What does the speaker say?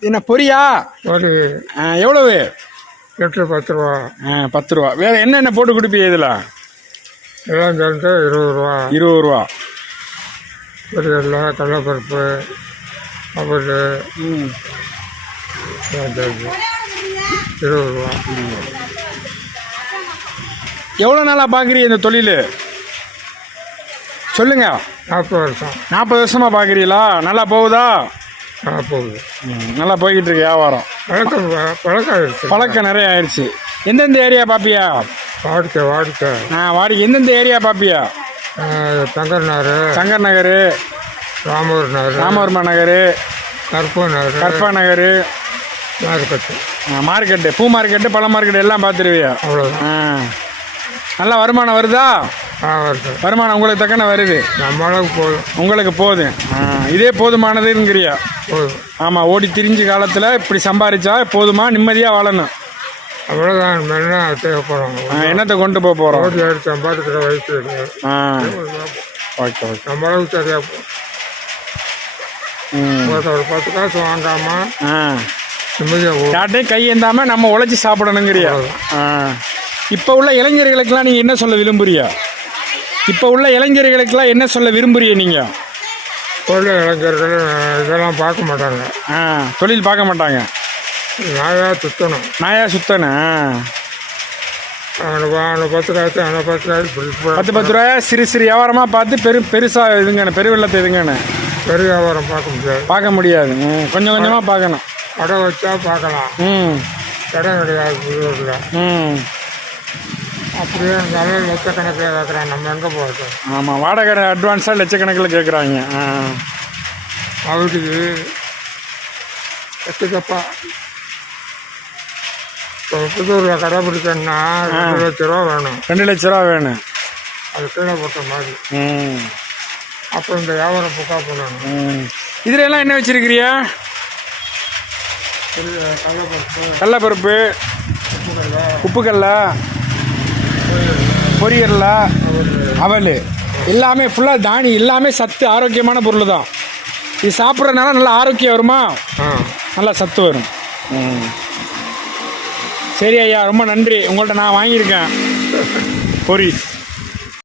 என்ன பொரியா? ஒரு எவ்வளவு? லிட்டரு பத்து ரூபா. ஆ, பத்து ரூபா. வேற என்னென்ன போட்டு குடிப்பீங்க இதில்? எல்லாம் சேர்ந்து இருபது ரூபா. இருபது ரூபா. பொரியல்ல கடலைப்பருப்பு சேர்ந்து இருபது ரூபா. எவ்வளோ நாளாக பார்க்குறீங்க இந்த தொழில்? சொல்லுங்க. நாற்பது வருஷம். நாற்பது வருஷமாக பார்க்குறீங்களா நல்லா போகுதா? போகுது. நல்லா போய்கிட்டு இருக்கு வியாபாரம். பழக்கம் பழக்கம் ஆயிடுச்சு பழக்கம் நிறைய ஆயிடுச்சு. எந்தெந்த ஏரியா பார்ப்பியா வாடிக்கை வாடிக்கை. நான் வாடி எந்தெந்த ஏரியா பார்ப்பியா தங்கர்னார் சங்கர் நகர். ராமூர் நகர் ராமவர்மா நகர். கற்பூர் நகர் கற்பா நகர். மார்க்கெட்டு. மார்க்கெட்டு. பூ மார்க்கெட்டு பழ மார்க்கெட்டு எல்லாம் பார்த்துருவியா அவ்வளோதான் ஆ. நல்ல வருமானம் ஆ வருது? வருமானம் உங்களுக்கு தக்கன வருது. நம்ம அளவுக்கு போதும். உங்களுக்கு போதும். இதே போதுமானதுங்கிறியா? போதும். ஆமாம் ஓடி திரிஞ்சு காலத்தில் இப்படி சம்பாரிச்சா போதுமா நிம்மதியாக வாழணும். அவ்வளோதான் தேவைப்படும் என்னத்தை கொண்டு போக போகிறோம் ஓடி சம்பாதிக்கிற வயசு ஆ. Okay okay. நம்ம அளவுக்கு சரியா போகும் ம். ஒரு பத்து காசு வாங்காம ஆ. நிம்மதியாக யார்ட்டையும் கை ஏந்தாமல் நம்ம உழைச்சி சாப்பிடணுங்கிறியா? இப்போ உள்ள இளைஞர்களுக்கெல்லாம் நீங்கள் என்ன சொல்ல விரும்புறியா இப்போ உள்ள இளைஞர்களுக்கெல்லாம் என்ன சொல்ல விரும்புறிய நீங்கள் தொழில் இளைஞர்கள் இதெல்லாம் பார்க்க மாட்டாங்க. ஆ தொழில் பார்க்க மாட்டாங்க. நாயா சுத்தணும் நாயா சுத்தனே அவனை அவனை பத்து பத்து ரூபாய்? சிறு சிறு வியாபாரமாக பார்த்து பெரு பெருசாக இதுங்கண்ணே பெருவெள்ளத்தை இதுங்கண்ணே. பெரிய வியாபாரம் பார்க்க முடியாது. பார்க்க முடியாது. ம் கொஞ்சம் கொஞ்சமாக பார்க்கணும். கடை வச்சா பார்க்கலாம். ம். இடம் கிடையாது ம். அப்படியே இருந்தாலும் லட்சக்கணக்கில் கேட்குறான் நம்ம எங்கே போகிறது ஆமாம் வாடகை அட்வான்ஸாக லட்சக்கணக்கில் கேட்குறாங்க. அவருக்கு எட்டுக்கப்பா இப்போ புதூரில் கடை பிடிக்கணும்னா ரெண்டு லட்ச ரூபா வேணும். ரெண்டு லட்ச ரூபா வேணும். அது கீழே போட்ட மாதிரி. ம் அப்போ இந்த வியாபாரம் புக்கா பண்ணணும் ம் இதில் எல்லாம் என்ன வச்சிருக்கிறியா கடலைப்பருப்பு கடலப்பருப்பு உப்புக்கல்ல உப்புக்கல்ல பொரியல்ல அவல். எல்லாமே ஃபுல்லாக தானி எல்லாமே சத்து ஆரோக்கியமான பொருள் தான். இது சாப்பிட்றதுனால நல்லா ஆரோக்கியம் வருமா? நல்லா சத்து வரும். சரி ஐயா ரொம்ப நன்றி. உங்கள்கிட்ட நான் வாங்கியிருக்கேன். பொரி.